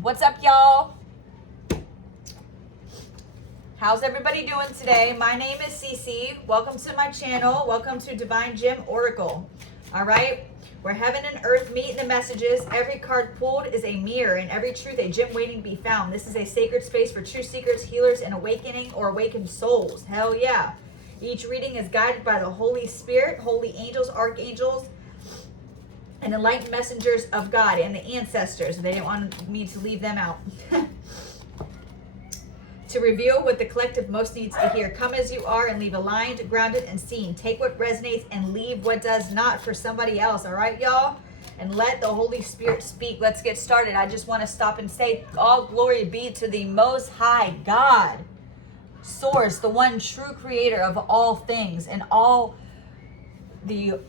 What's up, y'all? How's everybody doing today? My name is Cece. Welcome to my channel. Welcome to Divine Gem Oracle. All right, where heaven and earth meet in the messages. Every card pulled is a mirror, and every truth a gem waiting to be found. This is a sacred space for true seekers, healers, and awakening or awakened souls. Hell yeah. Each reading is guided by the Holy Spirit, holy angels, archangels, and enlightened messengers of God and the ancestors. They didn't want me to leave them out. To reveal what the collective most needs to hear. Come as you are and leave aligned, grounded, and seen. Take what resonates and leave what does not for somebody else. All right, y'all? And let the Holy Spirit speak. Let's get started. I just want to stop and say all glory be to the Most High God, Source, the one true creator of all things and all the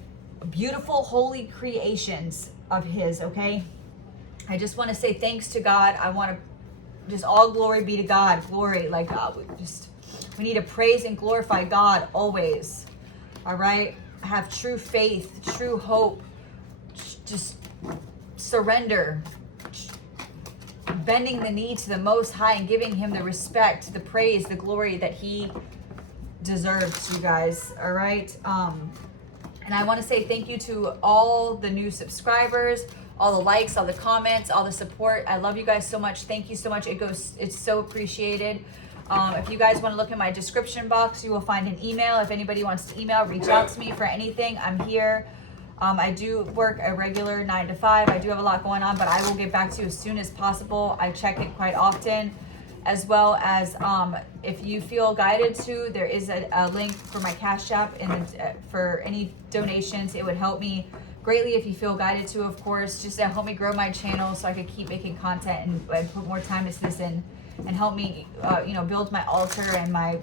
beautiful holy creations of his. Okay, I just want to say thanks to God. I want to just all glory be to God. Glory, like we need to praise and glorify God always. All right, have true faith, true hope, just surrender, bending the knee to the Most High and giving him the respect, the praise, the glory that he deserves, you guys. All right. And I want to say thank you to all the new subscribers, all the likes, all the comments, all the support. I love you guys so much. Thank you so much. It's so appreciated. If you guys want to look in my description box, you will find an email. If anybody wants to email, reach out to me for anything. I'm here. I do work a regular 9 to 5. I do have a lot going on, but I will get back to you as soon as possible. I check it quite often. As well as if you feel guided to, there is a link for my Cash App, and for any donations, it would help me greatly if you feel guided to, of course, just to help me grow my channel so I could keep making content and put more time into this and help me, build my altar and my,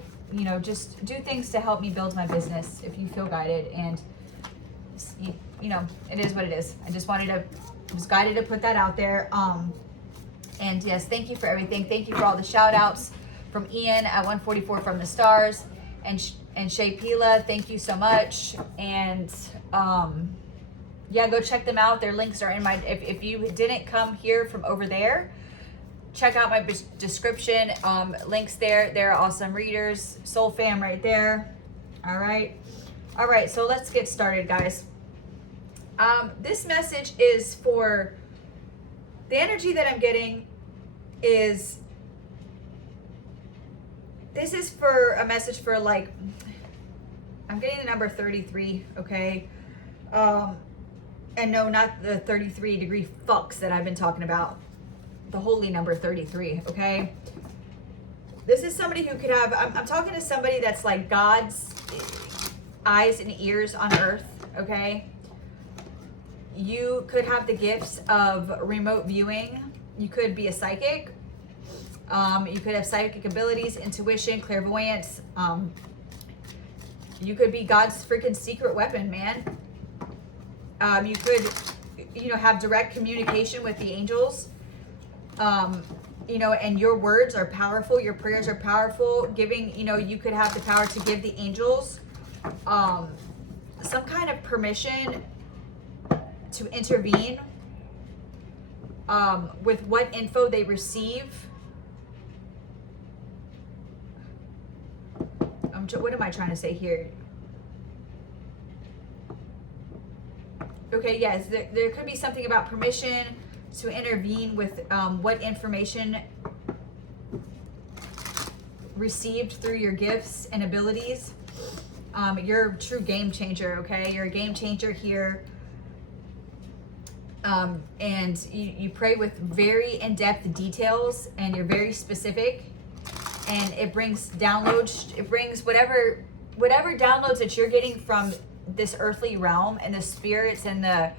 just do things to help me build my business if you feel guided. And, it is what it is. I was guided to put that out there. And yes, thank you for everything. Thank you for all the shout outs from Ian at 144 from the stars and Shay Pila. Thank you so much. And yeah, go check them out. Their links are in my, if you didn't come here from over there, check out my description. Links there. They're awesome readers. Soul fam right there. All right. All right. So let's get started, guys. This message is for the energy that I'm getting is, this is for a message for like, I'm getting the number 33, okay? And no, not the 33 degree fucks that I've been talking about. The holy number 33, okay? This is somebody who could have, I'm talking to somebody that's like God's eyes and ears on earth, okay? You could have the gifts of remote viewing. You could be a psychic. You could have psychic abilities, intuition, clairvoyance. You could be God's freaking secret weapon, man. You could, have direct communication with the angels. And your words are powerful. Your prayers are powerful. Giving, you could have the power to give the angels some kind of permission to intervene with what info they receive. What am I trying to say here? Okay, yes, there could be something about permission to intervene with what information received through your gifts and abilities. You're a true game changer, okay? You're a game changer here. And you pray with very in-depth details, and you're very specific, and it brings downloads. It brings whatever downloads that you're getting from this earthly realm and the spirits and the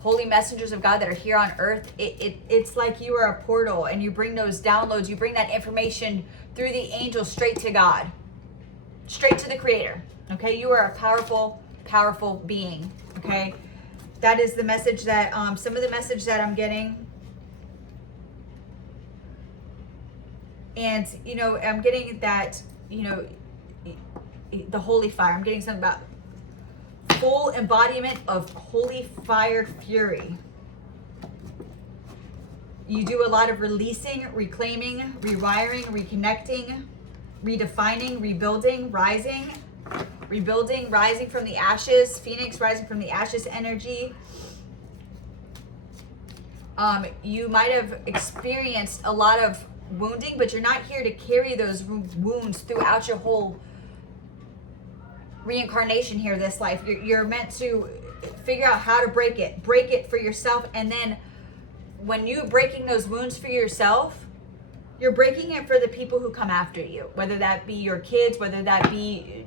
holy messengers of God that are here on earth. It's like you are a portal, and you bring those downloads, you bring that information through the angels straight to God, straight to the Creator. Okay, you are a powerful, powerful being. Okay. That is the message that, some of the message that I'm getting. And, I'm getting that, the holy fire. I'm getting something about full embodiment of holy fire fury. You do a lot of releasing, reclaiming, rewiring, reconnecting, redefining, rebuilding, rising, rising from the ashes, phoenix rising from the ashes energy. You might have experienced a lot of wounding, but you're not here to carry those wounds throughout your whole reincarnation here, this life. You're meant to figure out how to break it for yourself. And then when you're breaking those wounds for yourself, you're breaking it for the people who come after you, whether that be your kids, whether that be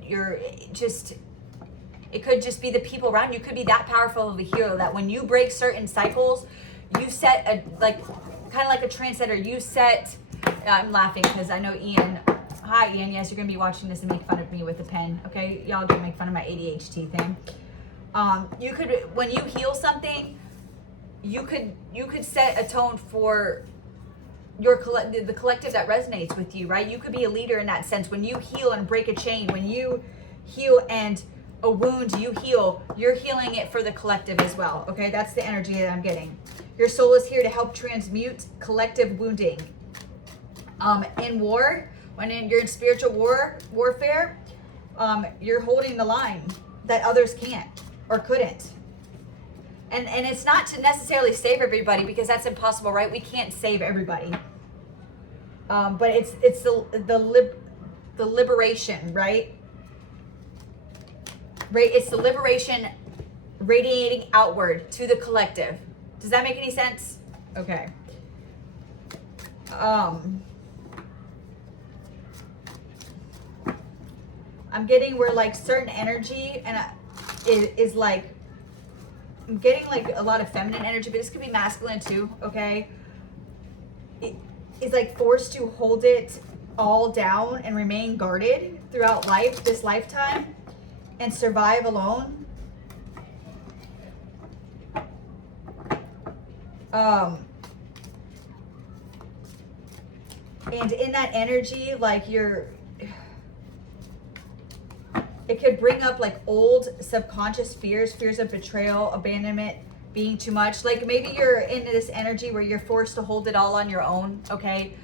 it could just be the people around you. Could be that powerful of a healer that when you break certain cycles, you set kind of like a trendsetter. You set, I'm laughing because I know Ian, hi Ian, yes, you're going to be watching this and make fun of me with a pen, okay? Y'all don't make fun of my ADHD thing. You could, when you heal something, you could set a tone for the collective that resonates with you, right? You could be a leader in that sense. When you heal and break a chain, when you heal and a wound you heal, you're healing it for the collective as well, okay? That's the energy that I'm getting. Your soul is here to help transmute collective wounding. In war, when you're in spiritual warfare, you're holding the line that others can't or couldn't. And it's not to necessarily save everybody, because that's impossible, right? We can't save everybody. But it's the liberation, right? Right? It's the liberation radiating outward to the collective. Does that make any sense? Okay. I'm getting where like certain energy and is like, I'm getting like a lot of feminine energy, but this could be masculine too, okay? It is like forced to hold it all down and remain guarded throughout life, this lifetime, and survive alone. And in that energy, like it could bring up like old subconscious fears of betrayal, abandonment, being too much. Like maybe you're into this energy where you're forced to hold it all on your own, okay?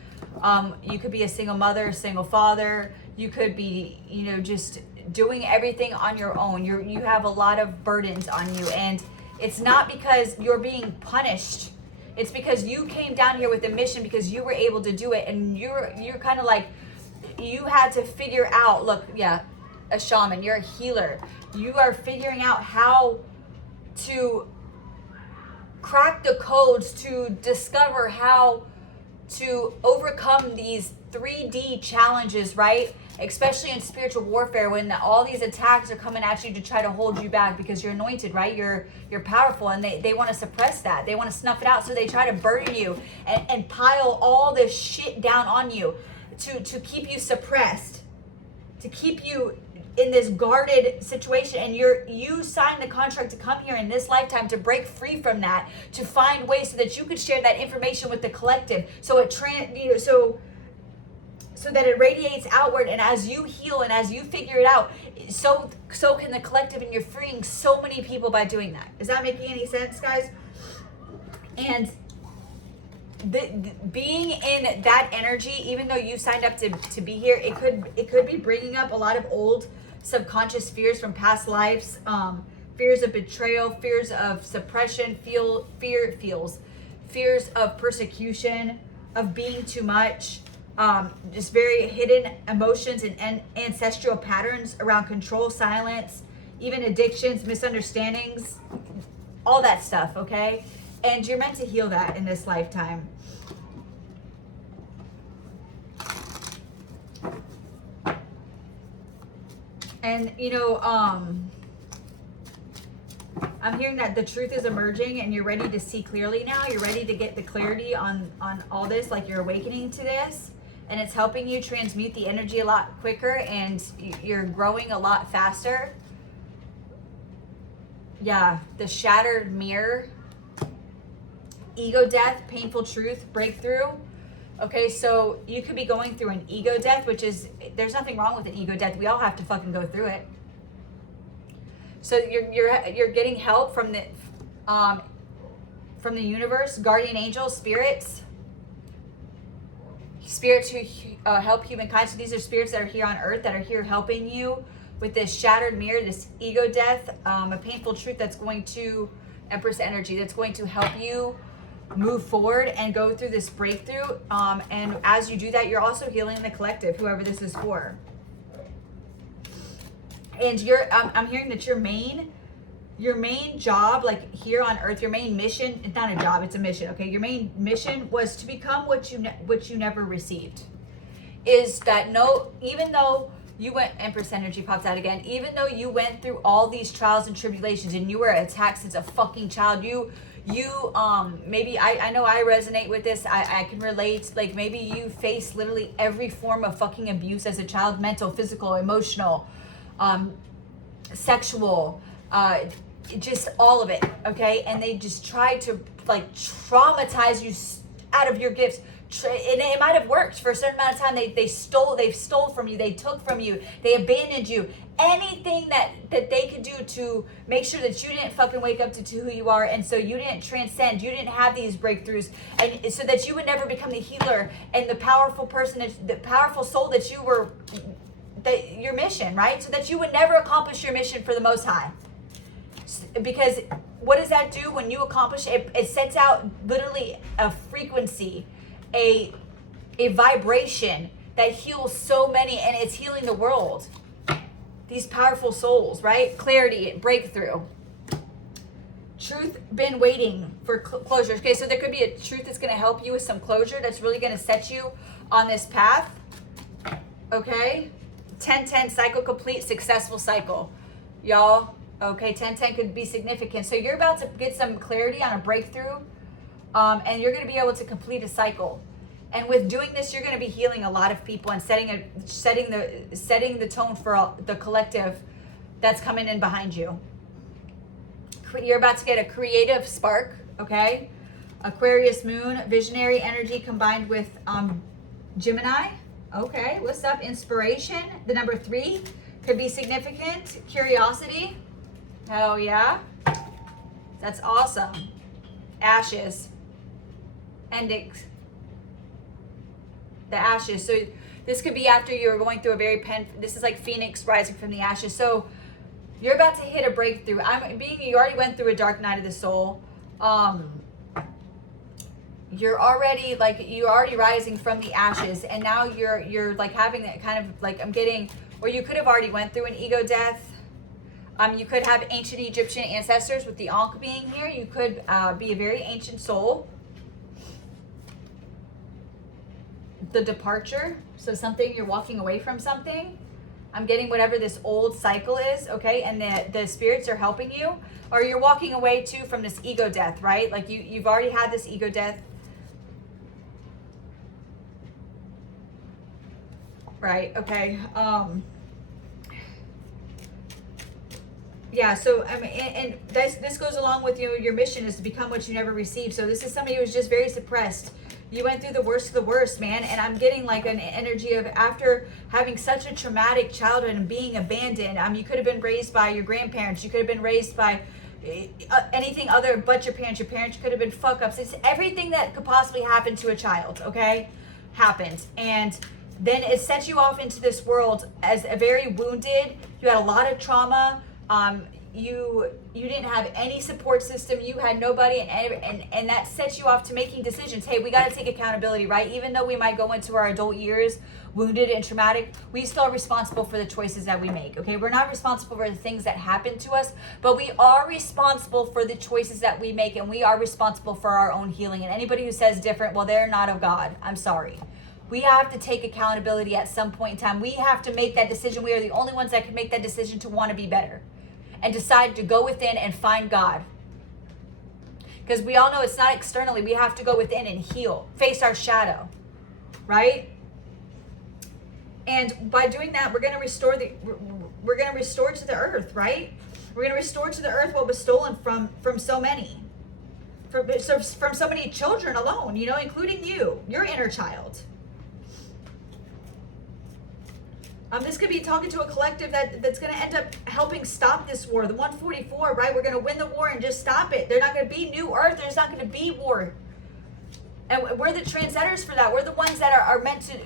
You could be a single mother, a single father. You could be, just doing everything on your own. You have a lot of burdens on you, and it's not because you're being punished. It's because you came down here with a mission, because you were able to do it, and you're kind of like, you had to figure out, look, yeah, a shaman, you're a healer. You are figuring out how to crack the codes to discover how to overcome these 3D challenges, right? Especially in spiritual warfare, when all these attacks are coming at you to try to hold you back, because you're anointed, right? You're powerful, and they want to suppress that. They want to snuff it out, so they try to burden you and pile all this shit down on you to keep you suppressed, to keep you in this guarded situation. And you signed the contract to come here in this lifetime to break free from that, to find ways so that you could share that information with the collective, so it so that it radiates outward. And as you heal and as you figure it out, so can the collective, and you're freeing so many people by doing that. Is that making any sense, guys? And being in that energy, even though you signed up to be here, it could be bringing up a lot of old subconscious fears from past lives, fears of betrayal, fears of suppression, fears of persecution, of being too much, just very hidden emotions and ancestral patterns around control, silence, even addictions, misunderstandings, all that stuff, okay? And you're meant to heal that in this lifetime. And, I'm hearing that the truth is emerging, and you're ready to see clearly now. You're ready to get the clarity on all this, like you're awakening to this. And it's helping you transmute the energy a lot quicker, and you're growing a lot faster. Yeah, the shattered mirror, ego death, painful truth, breakthrough. Okay, so you could be going through an ego death, which is, there's nothing wrong with an ego death. We all have to fucking go through it. So you're getting help from the universe, guardian angels, spirits, spirits who help humankind. So these are spirits that are here on earth, that are here helping you with this shattered mirror, this ego death, a painful truth that's going to, Empress energy, that's going to help you move forward and go through this breakthrough. And as you do that, you're also healing the collective, whoever this is for. And I'm hearing that your main job, like here on earth, your main mission, it's not a job, it's a mission, okay? Your main mission was to become what you never received. Is that even though you went, Empress energy pops out again, even though you went through all these trials and tribulations and you were attacked since a fucking child, maybe I know I resonate with this, I can relate, like maybe you faced literally every form of fucking abuse as a child, mental, physical, emotional, sexual, just all of it, okay? And they just tried to like traumatize you out of your gifts. And it might have worked for a certain amount of time. They stole from you, they took from you, they abandoned you. Anything that they could do to make sure that you didn't fucking wake up to who you are, and so you didn't transcend, you didn't have these breakthroughs, and so that you would never become the healer and the powerful person, the powerful soul that you were, your mission, right? So that you would never accomplish your mission for the Most High. Because what does that do when you accomplish it? It sets out literally a frequency, a vibration that heals so many, and it's healing the world. These powerful souls, right? Clarity, breakthrough. Truth been waiting for closure. Okay, so there could be a truth that's going to help you with some closure, that's really going to set you on this path. Okay? 10-10 cycle complete, successful cycle. Y'all, okay, 10-10 could be significant. So you're about to get some clarity on a breakthrough, and you're going to be able to complete a cycle. And with doing this, you're going to be healing a lot of people and setting the tone for the collective that's coming in behind you. You're about to get a creative spark, okay? Aquarius moon, visionary energy combined with Gemini. Okay, what's up? Inspiration. The number 3 could be significant. Curiosity. Hell yeah. That's awesome. Ashes. Endings. The ashes. So this could be after you're going through a very this is like Phoenix rising from the ashes. So you're about to hit a breakthrough. You already went through a dark night of the soul. You're already rising from the ashes, and now you're like having that kind of like, I'm getting, or you could have already went through an ego death. You could have ancient Egyptian ancestors with the Ankh being here. You could be a very ancient soul. The departure, so something, you're walking away from something. I'm getting whatever this old cycle is, okay, and the spirits are helping you, or you're walking away too from this ego death, right? Like you've already had this ego death, right? Okay. Yeah, so I mean, and this goes along with your mission is to become what you never received. So this is somebody who was just very suppressed. You went through the worst of the worst, man. And I'm getting like an energy of after having such a traumatic childhood and being abandoned. You could have been raised by your grandparents. You could have been raised by anything other but your parents. Your parents could have been fuck ups. It's everything that could possibly happen to a child, okay? Happened. And then it sent you off into this world as a very wounded. You had a lot of trauma. You didn't have any support system. You had nobody, and that sets you off to making decisions. Hey, we got to take accountability, right? Even though we might go into our adult years wounded and traumatic, we still are responsible for the choices that we make, okay? We're not responsible for the things that happen to us, but we are responsible for the choices that we make, and we are responsible for our own healing. And anybody who says different, well, they're not of God. I'm sorry. We have to take accountability at some point in time. We have to make that decision. We are the only ones that can make that decision to want to be better and decide to go within and find God. Because we all know it's not externally. We have to go within and heal, face our shadow, right? And by doing that, we're going to restore to the earth, right? We're going to restore to the earth what was stolen from so many. From so many children alone, including your inner child. This could be talking to a collective that's going to end up helping stop this war. The 144, right? We're going to win the war and just stop it. There's not going to be new earth. There's not going to be war. And we're the trendsetters for that. We're the ones that are meant to.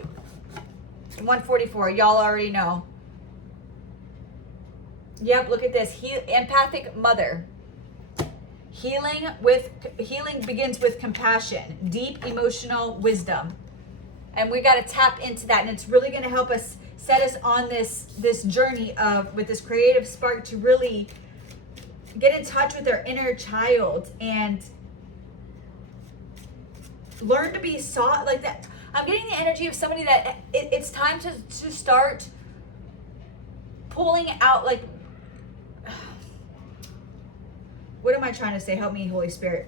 144, y'all already know. Yep, look at this. Empathic mother. Healing begins with compassion, deep emotional wisdom. And we got to tap into that. And it's really going to help us set us on this journey with this creative spark to really get in touch with our inner child and learn to be soft like that. I'm getting the energy of somebody that it's time to start pulling out, like, what am I trying to say? Help me, Holy Spirit.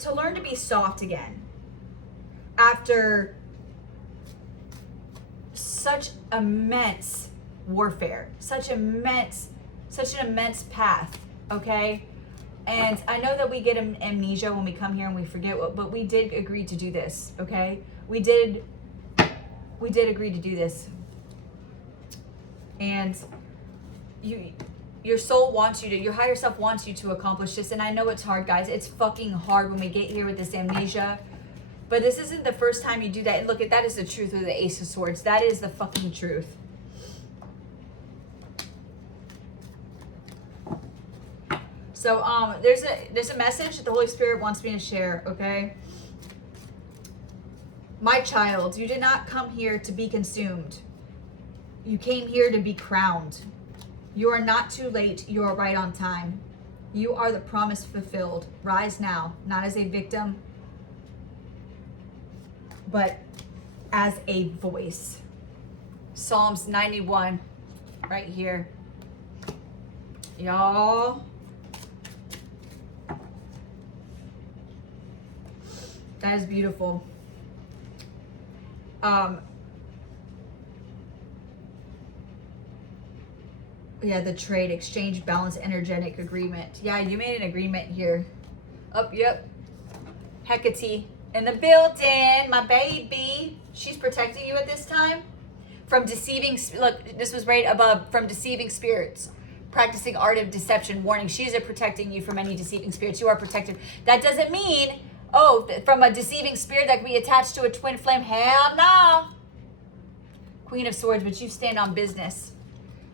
To learn to be soft again after such immense warfare, such an immense path, okay? And I know that we get amnesia when we come here and we forget, but we did agree to do this, okay? We did agree to do this. And your soul wants you to, your higher self wants you to accomplish this. And I know it's hard, guys. It's fucking hard when we get here with this amnesia. But this isn't the first time you do that. And look, that is the truth of the Ace of Swords. That is the fucking truth. So there's a message that the Holy Spirit wants me to share, okay? My child, you did not come here to be consumed. You came here to be crowned. You are not too late. You are right on time. You are the promise fulfilled. Rise now, not as a victim, but as a voice. Psalms 91, right here. Y'all. That is beautiful. Yeah, the trade, exchange, balance, energetic agreement. Yeah, you made an agreement here. Oh, yep. Hecate in the building, my baby. She's protecting you at this time from deceiving. Look, this was right above. From deceiving spirits, practicing art of deception. Warning: she's protecting you from any deceiving spirits. You are protected. That doesn't mean, from a deceiving spirit that can be attached to a twin flame. Hell no. Queen of Swords, but you stand on business.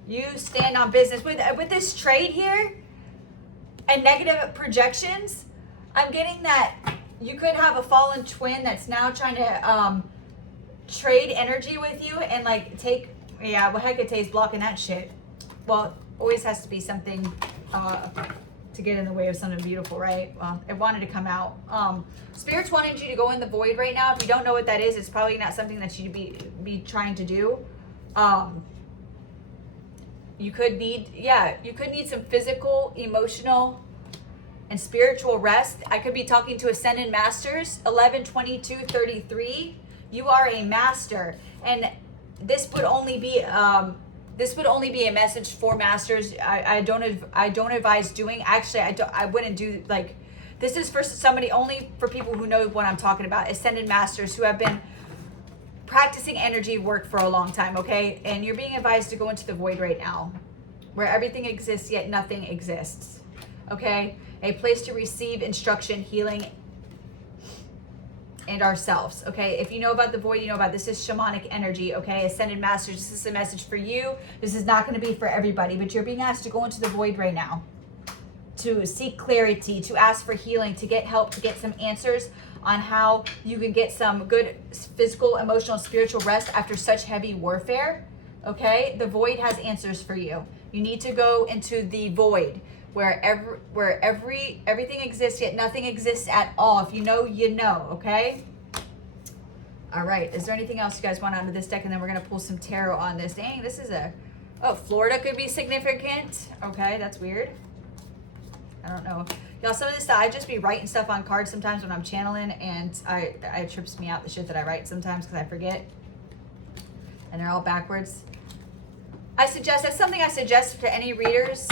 You stand on business with this trade here and negative projections. I'm getting that you could have a fallen twin that's now trying to trade energy with you and like take. Yeah, well, Hecate's blocking that shit. Well, always has to be something to get in the way of something beautiful, right? Well, it wanted to come out. Spirits wanted you to go in the void right now. If you don't know what that is, it's probably not something that you be trying to do. You could need some physical, emotional, and spiritual rest. I could be talking to Ascended Masters, 11, 22, 33. You are a master, and this would only be a message for masters. I don't advise doing. Actually, I wouldn't do like. This is for somebody only for people who know what I'm talking about. Ascended Masters who have been practicing energy work for a long time, okay? And you're being advised to go into the void right now, where everything exists yet nothing exists, okay? A place to receive instruction, healing, and ourselves, okay? If you know about the void, you know about this is shamanic energy, okay? Ascended Masters, this is a message for you. This is not going to be for everybody, but you're being asked to go into the void right now, to seek clarity, to ask for healing, to get help, to get some answers on how you can get some good physical, emotional, spiritual rest after such heavy warfare, okay? The void has answers for you. You need to go into the void where everything exists yet nothing exists at all. If you know, you know, okay? All right, is there anything else you guys want out of this deck? And then we're gonna pull some tarot on this. Dang, this is Florida could be significant. Okay, that's weird. I don't know. Y'all, some of this stuff, I just be writing stuff on cards sometimes when I'm channeling, and it trips me out, the shit that I write sometimes because I forget. And they're all backwards. That's something I suggest to any readers,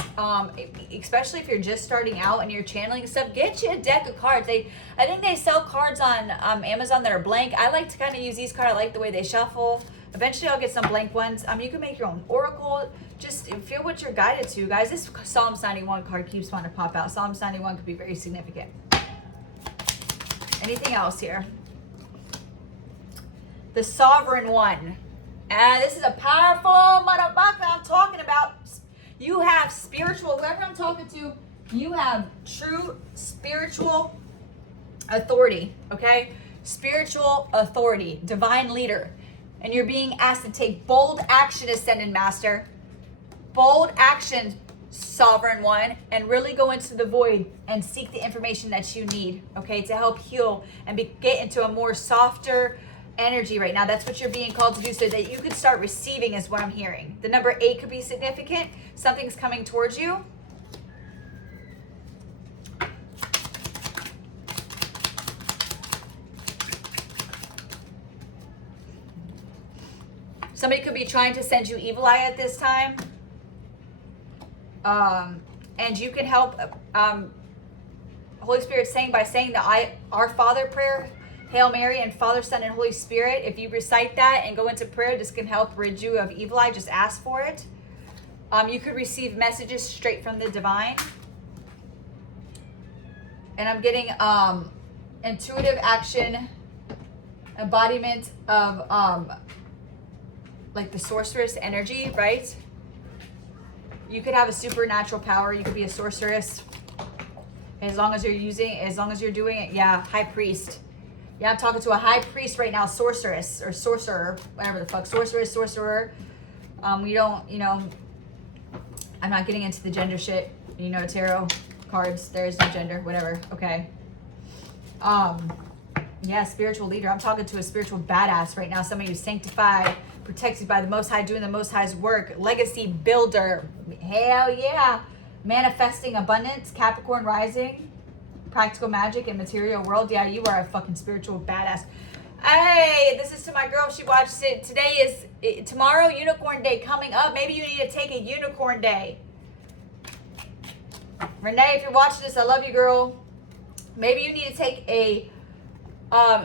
especially if you're just starting out and you're channeling stuff. Get you a deck of cards. I think they sell cards on Amazon that are blank. I like to kind of use these cards. I like the way they shuffle. Eventually I'll get some blank ones. You can make your own oracle. Just feel what you're guided to, guys. This Psalms 91 card keeps wanting to pop out. Psalms 91 could be very significant. Anything else here? The Sovereign One. And this is a powerful motherfucker I'm talking about. You have spiritual, whoever I'm talking to, you have true spiritual authority, okay? Spiritual authority, divine leader. And you're being asked to take bold action, Ascended Master. Bold action, Sovereign One, and really go into the void and seek the information that you need, okay, to help heal and get into a more softer energy right now. That's what you're being called to do so that you can start receiving is what I'm hearing. The number 8 could be significant. Something's coming towards you. Somebody could be trying to send you evil eye at this time. And you can help, Holy Spirit saying by saying the Our Father prayer, Hail Mary, and Father, Son, and Holy Spirit. If you recite that and go into prayer, this can help rid you of evil eye. Just ask for it. You could receive messages straight from the divine. And I'm getting intuitive action, embodiment of like the sorceress energy, right? You could have a supernatural power. You could be a sorceress. As long as you're doing it. Yeah, high priest. Yeah, I'm talking to a high priest right now, sorceress or sorcerer, whatever the fuck, sorceress, sorcerer. We don't, I'm not getting into the gender shit. Tarot cards, there's no gender, whatever. Okay. Yeah, spiritual leader. I'm talking to a spiritual badass right now. Somebody who's sanctified, protected by the Most High, doing the Most High's work. Legacy builder. Hell yeah. Manifesting abundance, Capricorn rising. Practical magic and material world. Yeah, you are a fucking spiritual badass. Hey, this is to my girl. She watched it. Today is, tomorrow, Unicorn Day coming up. Maybe you need to take a Unicorn Day. Renee, if you're watching this, I love you, girl. Maybe you need to take a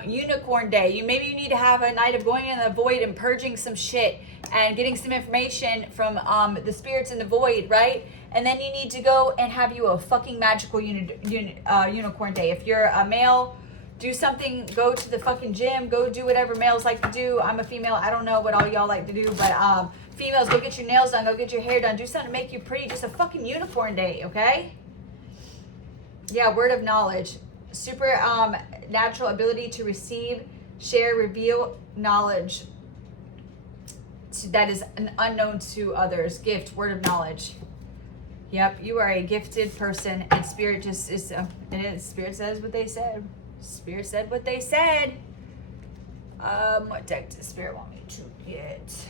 Unicorn Day. Maybe you need to have a night of going in the void and purging some shit and getting some information from the spirits in the void, right? And then you need to go and have you a fucking magical Unicorn Day. If you're a male, do something, go to the fucking gym, go do whatever males like to do. I'm a female, I don't know what all y'all like to do, but females, go get your nails done, go get your hair done, do something to make you pretty, just a fucking Unicorn Day, okay? Yeah, word of knowledge. Super natural ability to receive, share, reveal knowledge that is unknown to others. Gift, word of knowledge. Yep, you are a gifted person, and Spirit just is. Spirit says what they said. Spirit said what they said. What deck does Spirit want me to get?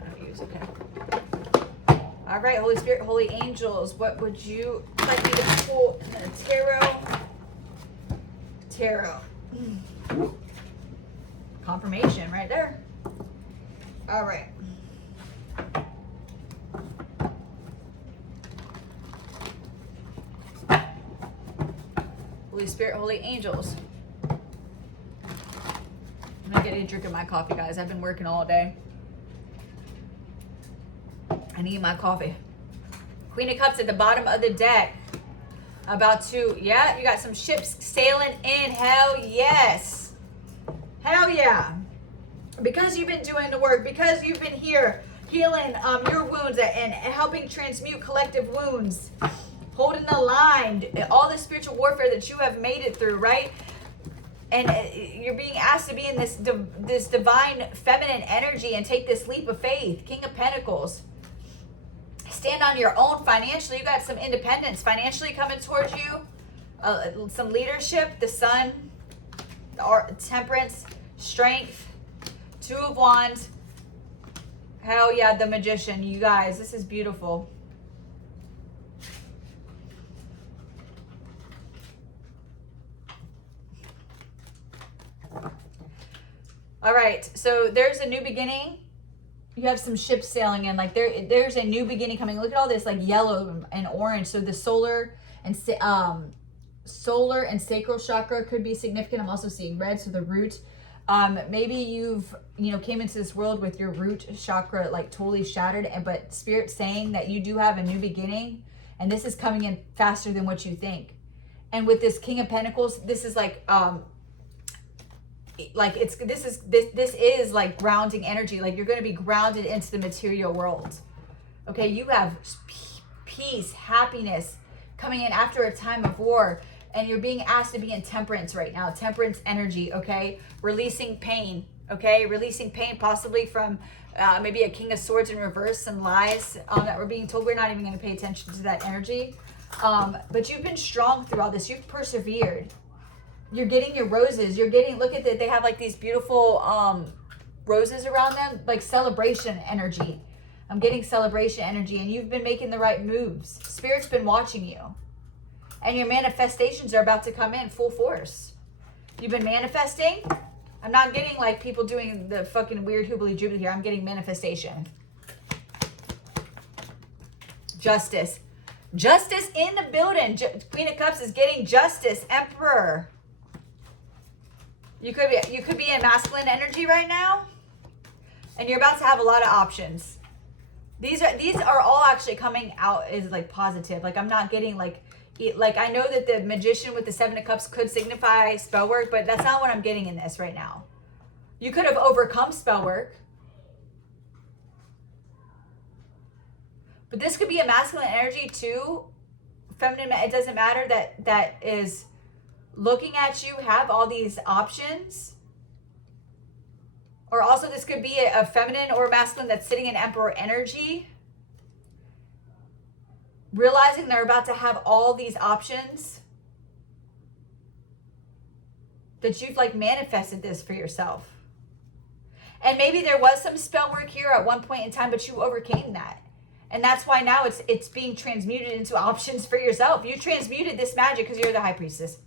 I'll use okay. All right, Holy Spirit, Holy Angels, what would you like me to pull in the tarot? Tarot. Confirmation right there. All right. Holy Spirit, Holy Angels. I'm gonna get a drink of my coffee, guys. I've been working all day. I need my coffee. Queen of Cups at the bottom of the deck. About to, yeah, you got some ships sailing in. Hell yes. Hell yeah. Because you've been doing the work, because you've been here healing your wounds and helping transmute collective wounds, holding the line, all the spiritual warfare that you have made it through, right? And you're being asked to be in this divine feminine energy and take this leap of faith. King of Pentacles. Stand on your own financially. You got some independence financially coming towards you. Some leadership. The Sun. Temperance. Strength. Two of Wands. Hell yeah, the Magician. You guys, this is beautiful. All right, so there's a new beginning. You have some ships sailing in, like there's a new beginning coming. Look at all this like yellow and orange. So the solar and sacral chakra could be significant. I'm also seeing red, so the root. Maybe you've came into this world with your root chakra like totally shattered, but Spirit saying that you do have a new beginning, and this is coming in faster than what you think. And with this King of Pentacles, this is like this is like grounding energy. Like you're going to be grounded into the material world. Okay, you have peace, happiness coming in after a time of war, and you're being asked to be in temperance right now. Temperance energy, okay? Releasing pain, okay? Releasing pain possibly from maybe a King of Swords in reverse, some lies that we're being told. We're not even going to pay attention to that energy. But you've been strong through all this. You've persevered. You're getting your roses. You're getting, look at that. They have like these beautiful roses around them, like celebration energy. I'm getting celebration energy, and you've been making the right moves. Spirit's been watching you. And your manifestations are about to come in full force. You've been manifesting. I'm not getting like people doing the fucking weird hoobly jubbly here. I'm getting manifestation. Justice. Justice in the building. Queen of Cups is getting justice. Emperor. You could be in masculine energy right now, and you're about to have a lot of options. These are all actually coming out as like positive. Like I'm not getting like I know that the Magician with the Seven of Cups could signify spell work, but that's not what I'm getting in this right now. You could have overcome spell work, but this could be a masculine energy too. Feminine, it doesn't matter, that is looking at you, have all these options. Or also this could be a feminine or masculine that's sitting in Emperor energy, realizing they're about to have all these options, that you've like manifested this for yourself. And maybe there was some spell work here at one point in time, but you overcame that. And that's why now it's being transmuted into options for yourself. You transmuted this magic because you're the High Priestess.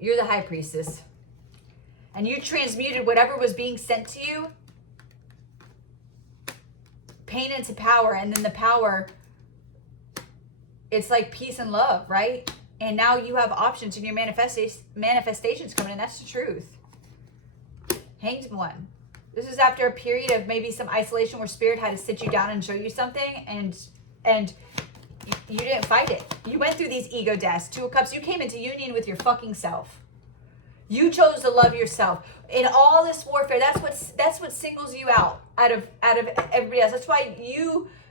You're the High Priestess. And you transmuted whatever was being sent to you, pain into power. And then the power, it's like peace and love, right? And now you have options in your manifestations coming in. That's the truth. Hanged One. This is after a period of maybe some isolation where Spirit had to sit you down and show you something, and you didn't fight it. You went through these ego deaths. Two of Cups, you came into union with your fucking self. You chose to love yourself. In all this warfare, that's what singles you out of everybody else. That's why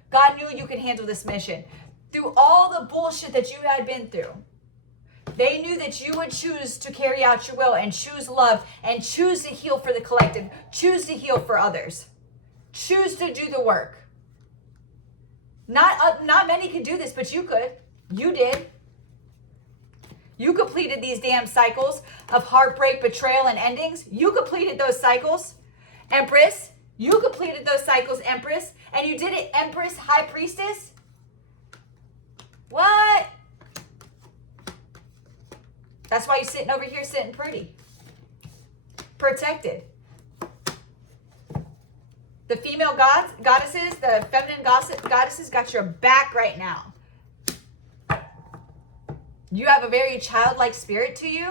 God knew you could handle this mission. Through all the bullshit that you had been through, they knew that you would choose to carry out your will and choose love and choose to heal for the collective, choose to heal for others, choose to do the work. Not many could do this, but you could. You did. You completed these damn cycles of heartbreak, betrayal, and endings. You completed those cycles, Empress. You completed those cycles, Empress. And you did it, Empress, High Priestess. What? That's why you're sitting over here sitting pretty. Protected. The female goddesses, the feminine goddesses got your back right now. You have a very childlike spirit to you.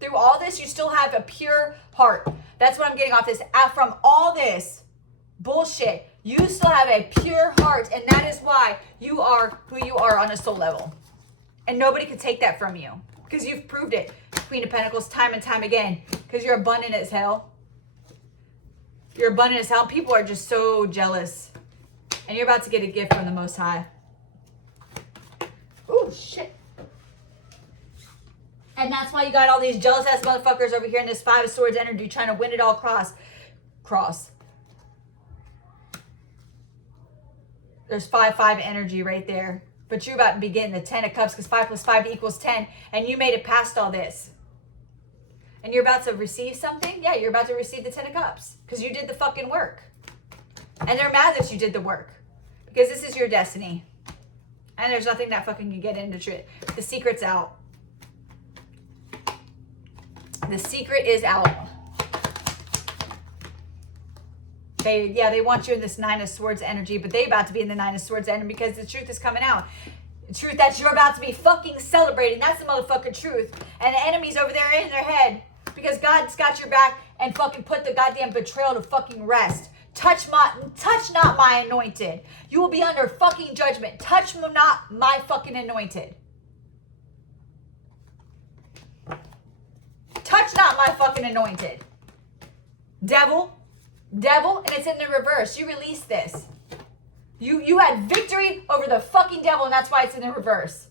Through all this, you still have a pure heart. That's what I'm getting off this. From all this bullshit, you still have a pure heart, and that is why you are who you are on a soul level. And nobody can take that from you, because you've proved it, Queen of Pentacles, time and time again, because you're abundant as hell. You're abundant as hell. People are just so jealous. And you're about to get a gift from the Most High. Oh, shit. And that's why you got all these jealous ass motherfuckers over here in this Five of Swords energy trying to win it all cross. There's 5-5 energy right there. But you're about to be getting the 10 of Cups, because 5 plus 5 equals 10. And you made it past all this. And you're about to receive something? Yeah, you're about to receive the 10 of Cups. Because you did the fucking work. And they're mad that you did the work. Because this is your destiny. And there's nothing that fucking can get into it. The secret's out. The secret is out. They want you in this 9 of Swords energy, but they about to be in the 9 of Swords energy because the truth is coming out. The truth that you're about to be fucking celebrating. That's the motherfucking truth. And the enemy's over there in their head because God's got your back and fucking put the goddamn betrayal to fucking rest. Touch not my anointed. You will be under fucking judgment. Touch not my fucking anointed. touch not my fucking anointed. Devil, and it's in the reverse. You released this. You had victory over the fucking devil, and that's why it's in the reverse.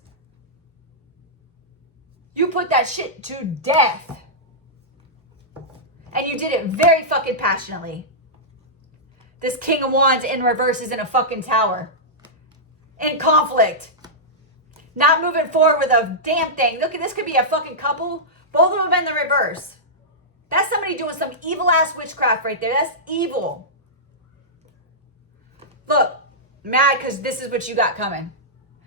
You put that shit to death. And you did it very fucking passionately. This King of Wands in reverse is in a fucking tower. In conflict. Not moving forward with a damn thing. Look, this could be a fucking couple. Both of them in the reverse. That's somebody doing some evil ass witchcraft right there. That's evil. Look, mad because this is what you got coming.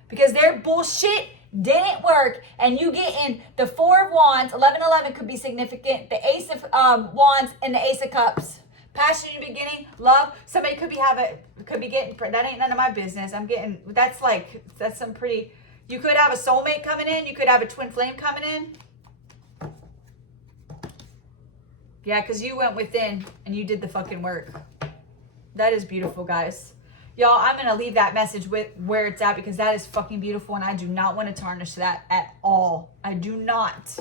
Because their bullshit didn't work, and you get in the Four of Wands. 11-11 could be significant. The Ace of Wands and the Ace of Cups. Passion in the beginning, love. Somebody could be getting, that ain't none of my business. That's some pretty, you could have a soulmate coming in. You could have a twin flame coming in. Yeah, because you went within and you did the fucking work. That is beautiful, guys. Y'all, I'm going to leave that message with where it's at because that is fucking beautiful, and I do not want to tarnish that at all. I do not.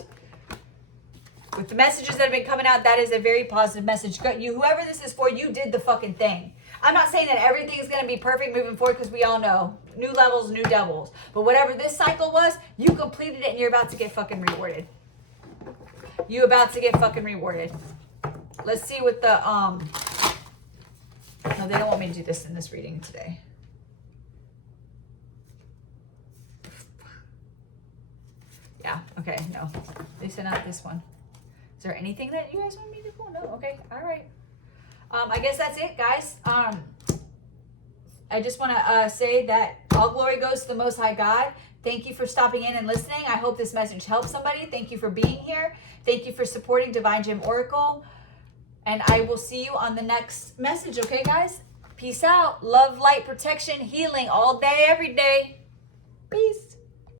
With the messages that have been coming out, that is a very positive message. Whoever this is for, you did the fucking thing. I'm not saying that everything is going to be perfect moving forward because we all know new levels, new devils. But whatever this cycle was, you completed it and you're about to get fucking rewarded. You about to get fucking rewarded. Let's see what the, no, they don't want me to do this in this reading today. Yeah, okay, no. They sent out this one. Is there anything that you guys want me to do? No, okay, all right. I guess that's it, guys. I just want to say that all glory goes to the Most High God. Thank you for stopping in and listening. I hope this message helps somebody. Thank you for being here. Thank you for supporting Divine Gem Oracle. And I will see you on the next message, okay, guys? Peace out. Love, light, protection, healing all day, every day. Peace.